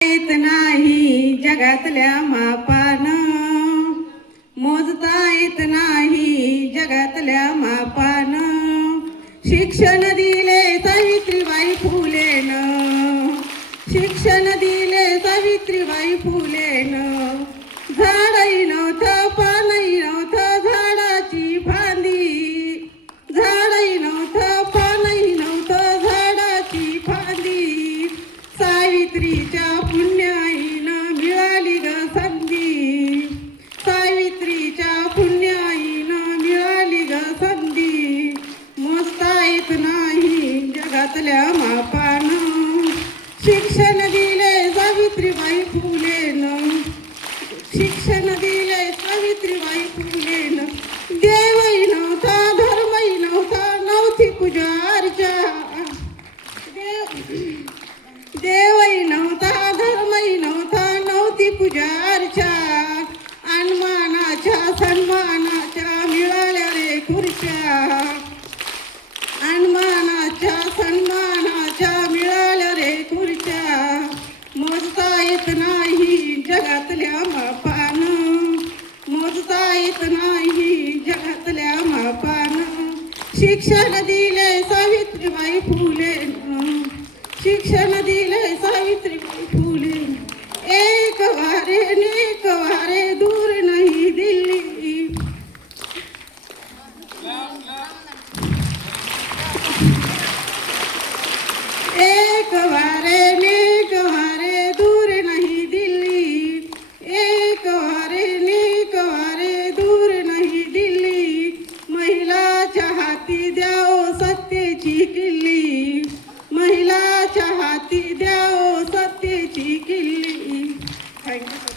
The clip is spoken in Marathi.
येत नाही जगातल्या मापानं, मोजता येत नाही जगातल्या मापानं. शिक्षण दिले सावित्रीबाई फुलेनं, शिक्षण दिले सावित्रीबाई फुलेनं. झाडही नव्हतं पानही नव्हतं झाडाची फांदी, झाडही नव्हतं पानही नव्हतं झाडाची फांदी. सावित्रीच्या पुण्याईनं मिळाली ग संधी, सावित्रीच्या पुण्याईनं मिळाली ग संधी. मोजता येत नाही जगातल्या मापानं, शिक्षण दिले सावित्रीबाई फुलेनं, शिक्षण दिले सावित्रीबाई फुलेनं. देवही नव्हता धर्मही नव्हता नव्हती पूजा अर्चा, देवही नव्हता धर्मही नव्हता नव्हती पूजा अर्चा. अनमानाच्या सन्मानाच्या मिळाल्या रे खुर्च्या, अनमानाच्या सन्मानाच्या मिळाल्या रे खुर्च्या. मोजता येत नाही जगातल्या मापानं, मोजता येत नाही जगातल्या मापानं. शिक्षण दिले सावित्रीबाई फुलेनं, शिक्षण दिले सावित्रीबाई फुलेनं. एक वारे नेक वारे दूर नाही दिल्ली, एक वारे नेक वारे दूर नहीं दिल्ली, एक वारे नेक वारे दूर नहीं दिल्ली. महिलाच्या हाती द्याओ सत्तेची किल्ली, महिलाच्या हाती द्याओ सत्तेची किल्ली. थँक्यू.